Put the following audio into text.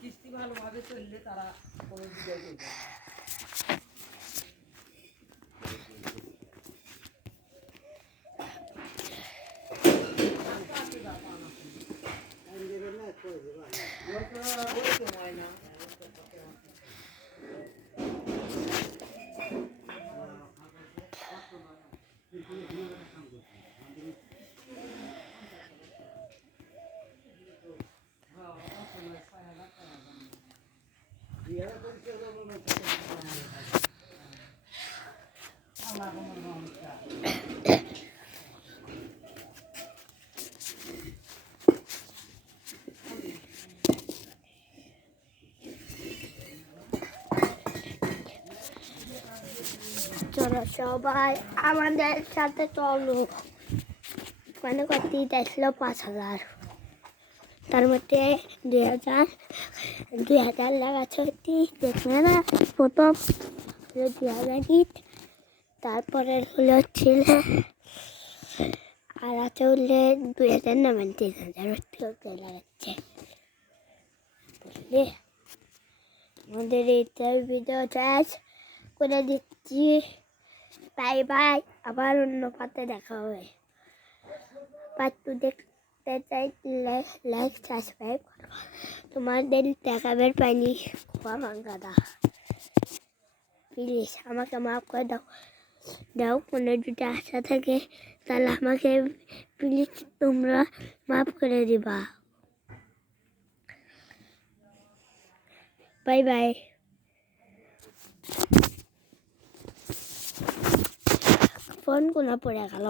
কিস্তি ভালোভাবে চললে তারা কোনো দিকে করবে চলো সবাই আমাদের সাথে চলো। মানে কত আসলো 5,000, তার মধ্যে 2,000 লাগাচ্ছে দেখবে না প্রথম 2,000 ইট, তারপরে ছিল আর আছে হলে 2,000 না 3,000 লাগাচ্ছে বুঝলি। আমাদের এইটার ভিডিও শেষ করে দিচ্ছি। বাই বাই, আবার অন্য পাতে দেখা হবে। পার্ট 2 দেখতে চাইলে লাইক সাবস্ক্রাইব করো। তোমাদের দেখাবার পাইনি গাদা, প্লিজ আমাকে মাফ করে দাও মনে যদি আশা থাকে তাহলে আমাকে প্লিজ তোমরা মাফ করে দিবা। Bye bye. ফোন কোনা পড়ে গেল।